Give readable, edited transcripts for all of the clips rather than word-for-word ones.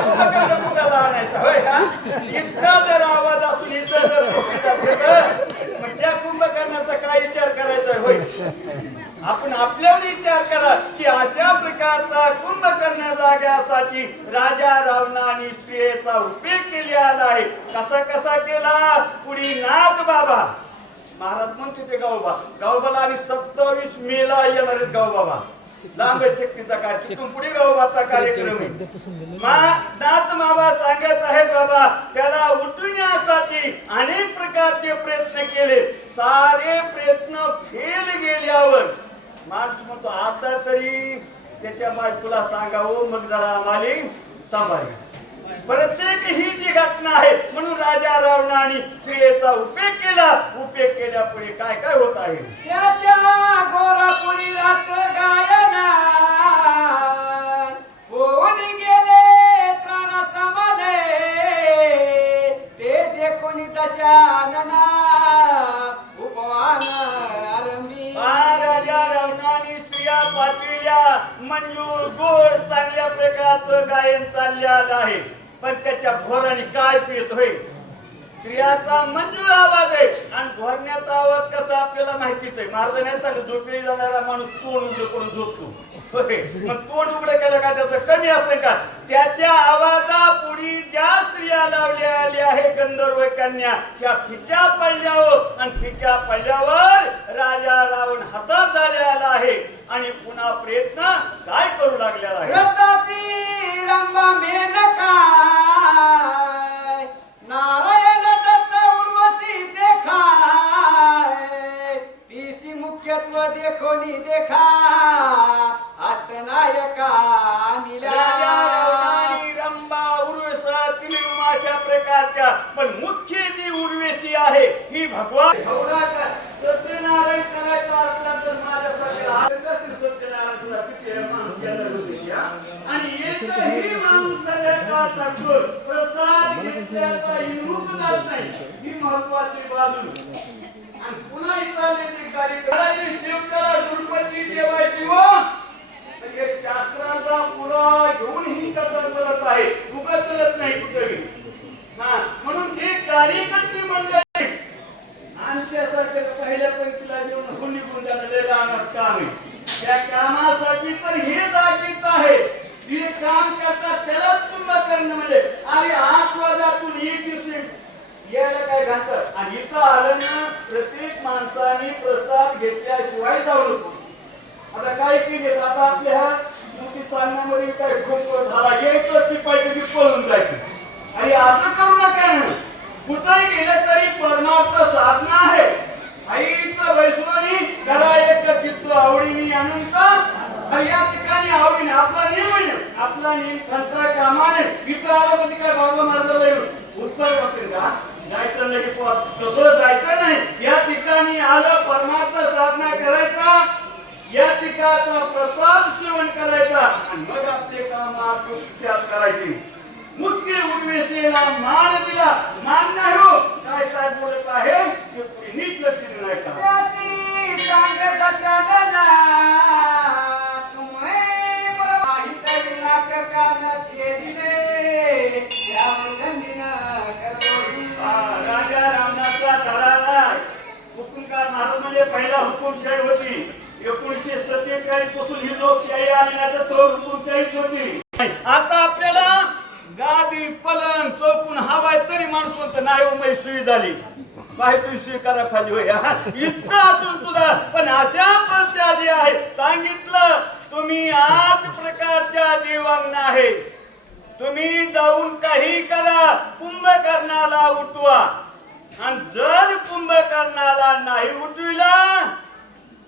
कुणाला आणायचा होय इतका जर आवाज असून इतका जर मग त्या कुंभकर्णाचा काय विचार करायचा होय आपण आपल्यावर विचार करा की अशा प्रकारचा कुंभकर्ण जाग्यासाठी राजा रावणाने स्त्रियेचा उपयोग केलेला आहे कसा कसा केला पुढे नाथ बाबा महाराज म्हणते ते गावबाला आणि 27 मेला येणार आहेत गावबाबा लांब शक्तीचा कार्यक्रम पुढे गावबाचा कार्यक्रम नाथ बाबा सांगत आहेत बाबा त्याला उठवण्यासाठी अनेक प्रकारचे प्रयत्न केले सारे प्रयत्न फेल गेल्यावर माणूस म्हणतो आता तरी त्याच्या बायकोला सांगावं मग जरा आम्हाला सांभाळ प्रत्येक ही जी घटना आहे म्हणून राजा रावणाने स्त्रियेचा उपयोग केला उपयोग केल्यापुढे काय काय होत आहे त्याच्या गोरापुरी रात्र गायना होऊन गेले प्राण समाने ते देखून दशानना उपवान आरंभी राजा रावणाने स्त्रिया पाठविल्या मंजूर गोड चांगल्या प्रकारचं गायन चाललेलं आहे पण त्याच्या घोराने काय पित होय स्त्रियाचा मंजूर आवाज आहे आणि घोरण्याचा आवाज कसा आपल्याला माहितीच आहे महाराजांनी सांगितलं झोपली जाणारा माणूस तोंड उघडं करून झोपतो होय मग तोंड उघडं केलं का त्याचं कमी असेल का त्याच्या आवाजापुढे ज्या स्त्रिया लावल्या आहे गंधर्व कन्या त्या फिक्या पडल्यावर आणि फिक्या पडल्यावर राजा रावण हातात झालेला आहे आणि पुन्हा प्रयत्न काय करू लागलेला आहे रथाची रंभा मेनका नारायण दत्त उर्वशी देखाय तीसी मुख्यत्व देखोनी देखा अष्टनायका राजा रावणाने रंभा उर्वशा तिरुमा अशा प्रकारच्या पण मुख्य जी उर्वशी आहे ही भगवान सत्यनारायण करायचा असला तर माझ्यासाठी सत्यनारायण तुला किती माणूस येणार होते आणि एकही माणूस सगळ्याचा प्रसाद घेतल्याचा हिरूप जात नाही ही महत्वाची बाजू आणि पुन्हा इथले कार्यक्रम शिवकला दुर्पती देवाची व हे शास्त्राचा पुरा घेऊन ही कथा बोलत आहे उगा चलत नाही कुठेही म्हणून हे कार्यकर्ते मंडळी आमच्यासारख्या पहिल्या पंक्तीला घेऊन हुंडी गुंडाला राहणार काम आहे त्या कामासाठी तर हे जागीच आहे जे काम करतात त्यालाच कुंभकर्ण म्हणजे अरे 8 वाजतातून 1 दिवस यायला काय घालतात आणि इथं आलं ना प्रत्येक माणसाने प्रसाद घेतल्याशिवाय जाऊ नको आता काय केले आता आपल्या मोठी चालण्यामध्ये काय खूप झाला एकच पाहिजे की पळून जायचं आणि असं करू नका कुठंही गेलं तरी परमार्थ साधना आहे आईचं वैष्णवनी घरा एक चित्र आवडीने अनंत आणि या ठिकाणी आवडीने आपला नियम खंता कामाने इथं आलं म्हणजे काय बाबा महाराजाला येऊन उत्तर होते का जायचं नाही कसं जायचं नाही या ठिकाणी आलं परमार्थ साधना करायचा या ठिकाणचा प्रसाद सेवन करायचा आणि मग आपले काम आत्मसात करायचे मुख्य उर्वेशेला मान दिला मान नाही हो काय काय बोलत आहे ते नीट लक्ष नाही का त्यासी सांग दशानना तुम्ही मला माहित विनाक कान छेदिले या गंधीना करोडी राजा रामनाथचा दरारा हुकुमकार महाराज म्हणजे पहिला हुकुमशाही होती 1947 पासून ही लोकशाही आली नाही तर तो हुकुमशाहीच होती आता आपल्याला गादी पलंग चौकून हवाय तरी माणूस म्हणतो नाही हो सुई झाली बाहेर तुझी सुई करा पाहिजे होय इतकं असून सुद्धा पण अशा पद्धती आहे सांगितलं तुम्ही 8 प्रकारच्या देवांना आहे तुम्ही जाऊन काही करा कुंभकर्णाला उठवा आणि जर कुंभकर्णाला नाही उठविला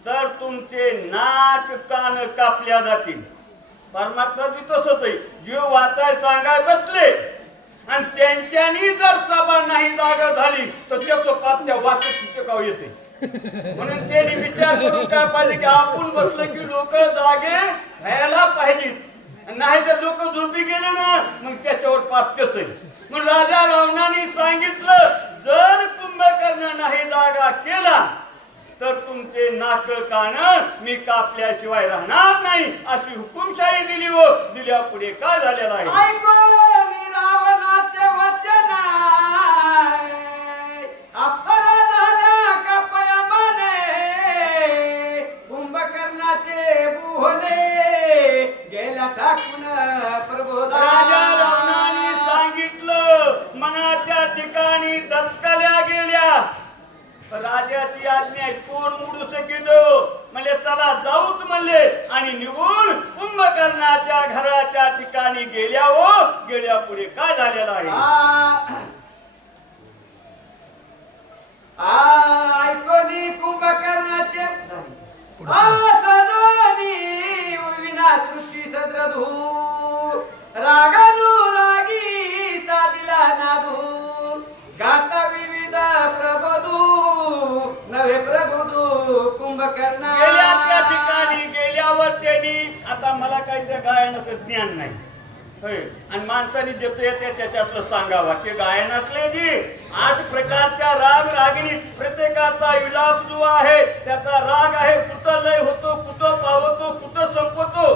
तर तुमचे नाक कान कापल्या जातील परमात्मा तसंच आहे जीव वाचाय सांगाय बसले आणि त्यांच्यानी जर सभा नाही जागा झाली तर त्याचं पाप त्या वाचत गाव येते म्हणून त्यांनी विचार करून काय पाहिजे की आपण बसलं की लोक जागे व्हायला पाहिजेत नाही तर लोक झोपी गेले ना मग त्याच्यावर पाप त्याच आहे म्हणून राजा रावणाने सांगितलं जर कुंभकर्ण नाही जागा केला तर तुमचे नाक कान मी कापल्याशिवाय राहणार नाही अशी हुकुमशाही दिली व दिल्या पुढे काय झालेला आहे गेल्या पुढे काय झालेलं आहे? ऐकोनी कुंभकर्णाचे सजोनी विना सृष्टी सद्रधू रागानु रागी सादिला नादू गाता विविध प्रबोधू नवे प्रबोधू कुंभकर्णा गेल्या त्या ठिकाणी गेल्यावर त्यांनी आता मला काही त्या गायनाचं ज्ञान नाही होय आणि माणसाने ज्याचं येते त्याच्यातलं सांगावा की गायनातले जी 8 प्रकारच्या राग रागिणी प्रत्येकाचा विलाप जो आहे त्याचा राग आहे कुठं लय होतो कुठं पावतो कुठं संपतो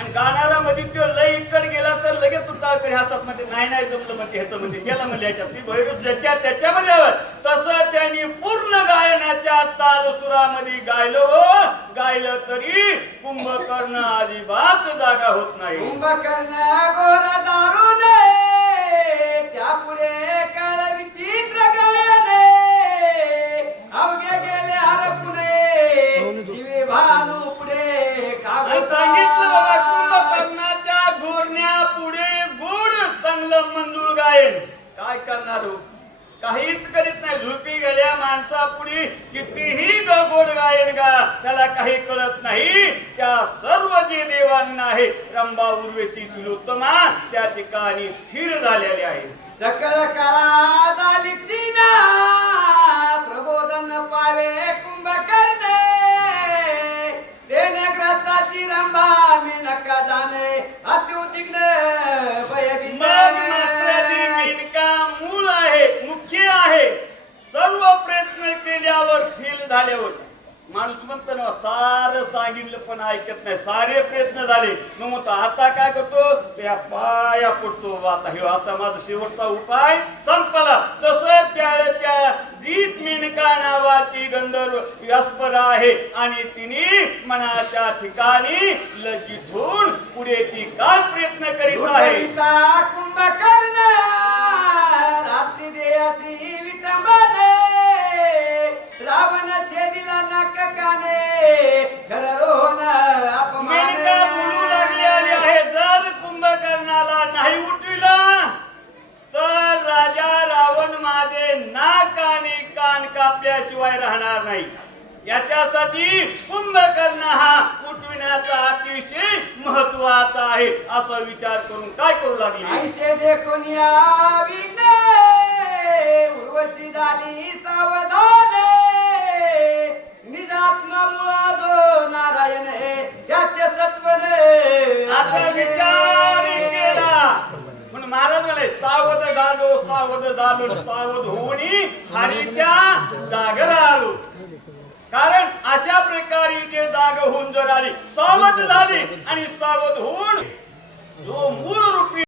आणि गाणारा मध्ये तो लय इकड गेला तर लगेच तुझा तरी हातात मध्ये नाही जमलं मध्ये ह्याचं मध्ये गेला म्हणजे ह्याच्यात ती भैरव त्याच्यामध्ये तसं त्यांनी पूर्ण गायनाच्या ताल सुरामध्ये गायलं तरी कुंभकर्ण अजिबात जागा होत नाही. कुंभकर्ण गोर दारुने त्यापुढे काळ विचित्र गायने अवघे गेले हरपुणे जीवे भानू पुढे सांगितलं बाबा कुंभकर्णाच्या घोरण्या पुढे गोड चांगलं मंजूळ गायन काय करणार हो काहीच करीत नाही झोपी गेल्या माणसापुढे कितीही गोड गायन गा त्याला काही कळत नाही. त्या सर्व जे देवांना आहे रंभा उर्वशी तिलोत्तमा त्या ठिकाणी स्थिर झालेले आहे. सकल काळा झाली चीना प्रबोधन पावे कुंभकर्ण देणे ग्रंथाची रंभा मी नका जाणे अत्युतिग्न मग मात्र ती मेनका मूळ आहे मुख्य आहे. सर्व प्रयत्न केल्यावर फेल झाल्यावर माणूस म्हणतो ना सारं सांगितलं पण ऐकत नाही सारे प्रयत्न झाले मग म्हणतो आता काय करतो या पाया पडतो आता माझा शेवटचा उपाय संपला. तसं त्या जीत मेनका नावाची गंधर्व व्यासपरा आहे आणि तिने मनाच्या ठिकाणी लज्जित होऊन पुढे ती काय प्रयत्न करीत आहे. कुंभकर्ण रात्री देयासी विटंबने रावण छेदिला नाकाने खर रोहन मेनका बोलू लागलेली आहे जर कुंभकर्णाला नाही उठविलं तर राजा रावण माझे नाक आणि कान कापल्याशिवाय राहणार नाही. याच्यासाठी कुंभकर्ण हा उठविण्याचा अतिशय महत्वाचा आहे असा विचार करून काय करू लागले. ऐसे देखून या विघ्ने उर्वशी झाली सावधान निजात्मा मुळा जो नारायण हे याचे सत्वने असा विचार केला म्हणून महाराज म्हणे सावध होऊन हरीच्या जागर आलो. कारण अशा प्रकारे जे जाग होऊन जर आली सावध झाली आणि सावध होऊन जो मूळ रूपी